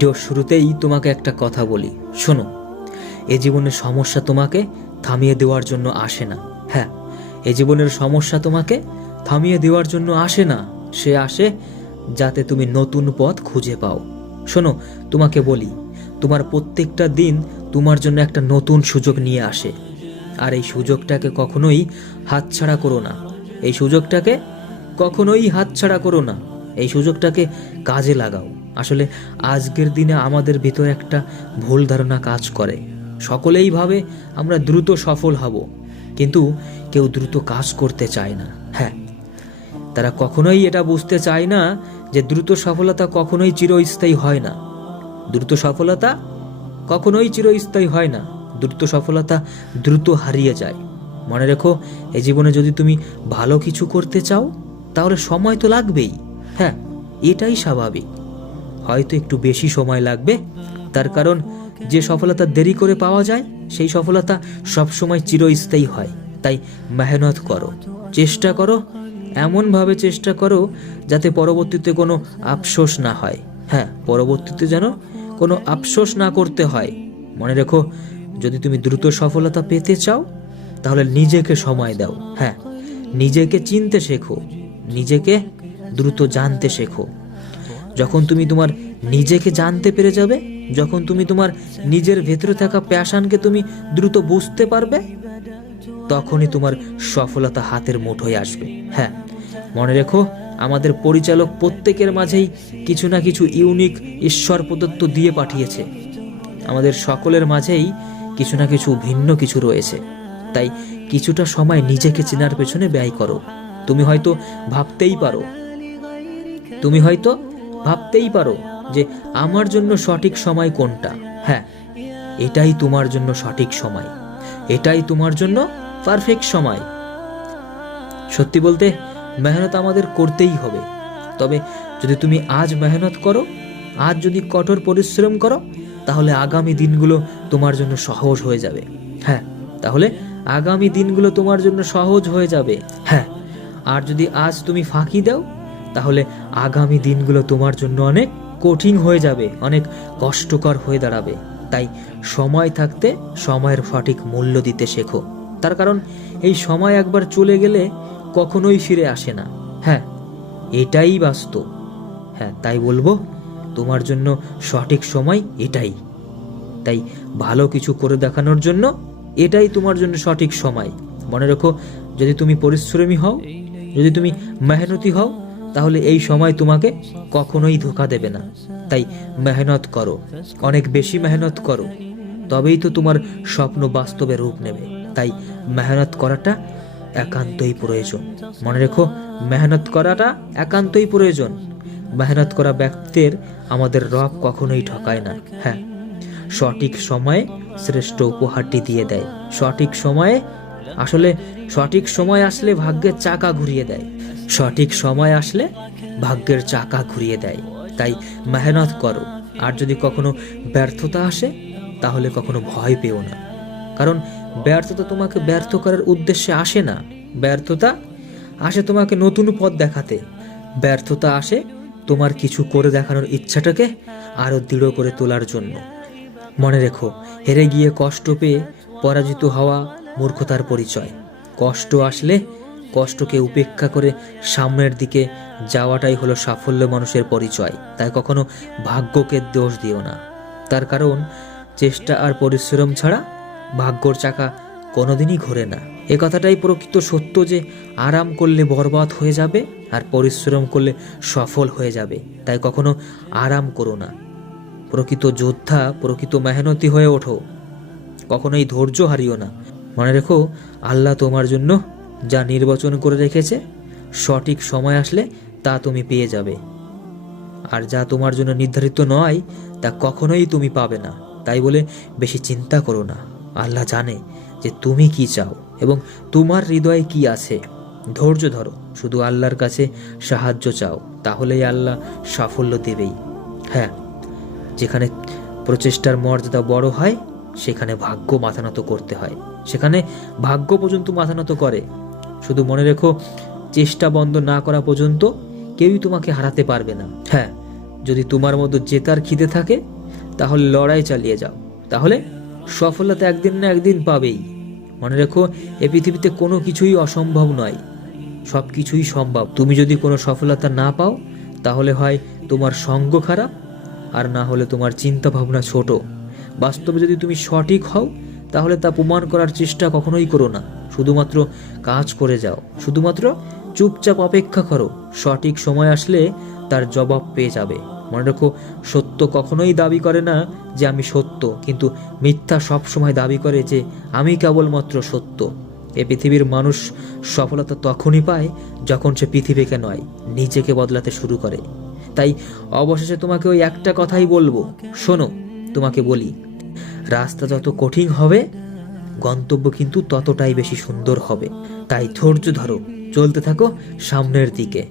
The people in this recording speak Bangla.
ভিডিওর শুরুতেই তোমাকে একটা কথা বলি। শোনো, এ জীবনের সমস্যা তোমাকে থামিয়ে দেওয়ার জন্য আসে না। হ্যাঁ এ জীবনের সমস্যা তোমাকে থামিয়ে দেওয়ার জন্য আসে না। সে আসে যাতে তুমি নতুন পথ খুঁজে পাও। শোনো, তোমাকে বলি, তোমার প্রত্যেকটা দিন তোমার জন্য একটা নতুন সুযোগ নিয়ে আসে। আর এই সুযোগটাকে কখনোই হাতছাড়া করো না। এই সুযোগটাকে কখনোই হাতছাড়া করো না। এই সুযোগটাকে কাজে লাগাও। আসলে আজকের দিনে আমাদের ভিতরে একটা ভুল ধারণা কাজ করে। সকলেই ভাবে আমরা দ্রুত সফল হব, কিন্তু কেউ দ্রুত কাজ করতে চায় না। হ্যাঁ তারা কখনোই এটা বুঝতে চায় না যে দ্রুত সফলতা কখনোই চিরস্থায়ী হয় না। দ্রুত সফলতা কখনোই চিরস্থায়ী হয় না। দ্রুত সফলতা দ্রুত হারিয়ে যায়। মনে রেখো এই জীবনে যদি তুমি ভালো কিছু করতে চাও, তাহলে সময় তো লাগবেই। হ্যাঁ এটাই স্বাভাবিক। হয়তো একটু বেশি সময় লাগবে। তার কারণ, যে সফলতা দেরি করে পাওয়া যায়, সেই সফলতা সবসময় চিরস্থায়ী হয়। তাই মেহনত করো, চেষ্টা করো, এমনভাবে চেষ্টা করো যাতে পরবর্তীতে কোনো আফসোস না হয়। হ্যাঁ পরবর্তীতে যেন কোনো আফসোস না করতে হয়। মনে রেখো, যদি তুমি দ্রুত সফলতা পেতে চাও, তাহলে নিজেকে সময় দাও। হ্যাঁ নিজেকে চিনতে শেখো, নিজেকে দ্রুত জানতে শেখো। যখন তুমি তোমার নিজেকে জানতে পেরে যাবে, যখন তুমি তোমার নিজের ভেতরে থাকা প্যাশনকে তুমি দ্রুত বুঝতে পারবে, তখনই তোমার সফলতা হাতের মুঠোয় আসবে। হ্যাঁ মনে রেখো, আমাদের পরিচালক প্রত্যেকের মাঝেই কিছু না কিছু ইউনিক ঈশ্বর প্রদত্ত দিয়ে পাঠিয়েছে। আমাদের সকলের মাঝেই কিছু না কিছু ভিন্ন কিছু রয়েছে। তাই কিছুটা সময় নিজেকে চেনার পেছনে ব্যয় করো। তুমি হয়তো ভাবতেই পারো। তুমি হয়তো ভাবতেই পারো যে আমার জন্য সঠিক সময় কোনটা। হ্যাঁ এটাই তোমার জন্য সঠিক সময়। এটাই তোমার জন্য পারফেক্ট সময়। সত্যি বলতে, মেহনত আমাদের করতেই হবে। তবে যদি তুমি আজ মেহনত করো, আজ যদি কঠোর পরিশ্রম করো, তাহলে আগামী দিনগুলো তোমার জন্য সহজ হয়ে যাবে। হ্যাঁ তাহলে আগামী দিনগুলো তোমার জন্য সহজ হয়ে যাবে। হ্যাঁ আর যদি আজ তুমি ফাঁকি দাও তাহলে আগামী দিনগুলো তোমার জন্য অনেক কঠিন হয়ে যাবে, অনেক কষ্টকর হয়ে দাঁড়াবে। তাই সময় থাকতে সময়ের সঠিক মূল্য দিতে শেখো। তার কারণ এই সময় একবার চলে গেলে কখনোই ফিরে আসে না। হ্যাঁ এটাই বাস্তব। হ্যাঁ তাই বলব, তোমার জন্য সঠিক সময় এটাই। তাই ভালো কিছু করে দেখানোর জন্য এটাই তোমার জন্য সঠিক সময়। মনে রেখো, যদি তুমি পরিশ্রমী হও, যদি তুমি মেহনতি হও তাহলে এই সময় তোমাকে কখনোই ধোকা দেবে না। তাই মেহনত করো, অনেক বেশি মেহনত করো, তবেই তো তোমার স্বপ্ন বাস্তবে রূপ নেবে। তাই মেহনত করাটা একান্তই প্রয়োজন। মনে রেখো, মেহনত করাটা একান্তই প্রয়োজন। মেহনত করা ব্যক্তির আমাদের রব কখনোই ঠকায় না। হ্যাঁ সঠিক সময়ে শ্রেষ্ঠ উপহারটি দিয়ে দেয়। সঠিক সময়ে আসলে সঠিক সময় আসলে ভাগ্যের চাকা ঘুরিয়ে দেয়। সঠিক সময় আসলে ভাগ্যের চাকা ঘুরিয়ে দেয়। তাই মেহনত করো। আর যদি কখনো ব্যর্থতা আসে, তাহলে কখনো ভয় পেও না। কারণ ব্যর্থতা তোমাকে ব্যর্থ করার উদ্দেশ্যে আসে না। ব্যর্থতা আসে তোমাকে নতুন পথ দেখাতে। ব্যর্থতা আসে তোমার কিছু করে দেখানোর ইচ্ছাটাকে আরও দৃঢ় করে তোলার জন্য। মনে রেখো, হেরে গিয়ে কষ্ট পেয়ে পরাজিত হওয়া মূর্খতার পরিচয়। কষ্ট আসলে কষ্টকে উপেক্ষা করে সামনের দিকে যাওয়াটাই হলো সাফল্য মানুষের পরিচয়। তাই কখনো ভাগ্যকে দোষ দিও না। তার কারণ, চেষ্টা আর পরিশ্রম ছাড়া ভাগ্যর চাকা কোনোদিনই ঘোরে না। এ কথাটাই প্রকৃত সত্য যে আরাম করলে বরবাদ হয়ে যাবে আর পরিশ্রম করলে সফল হয়ে যাবে। তাই কখনো আরাম করো না। প্রকৃত যোদ্ধা, প্রকৃত মেহনতি হয়ে ওঠো। কখনোই ধৈর্য হারিও না। মনে রেখো, আল্লাহ তোমার জন্য যা নির্বাচন করে রেখেছে, সঠিক সময় আসলে তা তুমি পেয়ে যাবে। আর যা তোমার জন্য নির্ধারিত নয়, তা কখনোই তুমি পাবে না। তাই বলে বেশি চিন্তা করো না। আল্লাহ জানে যে তুমি কি চাও এবং তোমার হৃদয়ে কি আছে। ধৈর্য ধরো, শুধু আল্লাহর কাছে সাহায্য চাও, তাহলেই আল্লাহ সাফল্য দেবেই। হ্যাঁ যেখানে প্রচেষ্টার মর্যাদা বড় হয় সেখানে ভাগ্য মাথানত করতে হয়। সেখানে ভাগ্য পর্যন্ত মাথানত করে। শুধু মনে রেখো, চেষ্টা বন্ধ না করা পর্যন্ত কেউই তোমাকে হারাতে পারবে না। হ্যাঁ যদি তোমার মতো জেতার খিদে থাকে, তাহলে লড়াই চালিয়ে যাও। তাহলে সফলতা একদিন না একদিন পাবেই। মনে রেখো, এ পৃথিবীতে কোনো কিছুই অসম্ভব নয়। সব কিছুই সম্ভব। তুমি যদি কোনো সফলতা না পাও, তাহলে হয় তোমার সঙ্গ খারাপ, আর না হলে তোমার চিন্তা ভাবনা ছোট। বাস্তবে যদি তুমি সঠিক হও, তাহলে তা প্রমাণ করার চেষ্টা কখনোই করো না। শুধুমাত্র কাজ করে যাও। শুধুমাত্র চুপচাপ অপেক্ষা করো। সঠিক সময় আসলে তার জবাব পেয়ে যাবে। মনে রেখো, সত্য কখনোই দাবি করে না যে আমি সত্য, কিন্তু মিথ্যা সবসময় দাবি করে যে আমি কেবলমাত্র সত্য। এ পৃথিবীর মানুষ সফলতা তখনই পায় যখন সে পৃথিবীকে নয়, নিজেকে বদলাতে শুরু করে। তাই অবশেষে তোমাকে ওই একটা কথাই বলব। শোনো তোমাকে বলি, রাস্তা যত কঠিন হবে, গন্তব্য কিন্তু ততটাই বেশি সুন্দর হবে। তাই ধৈর্য ধরো, চলতে থাকো সামনের দিকে।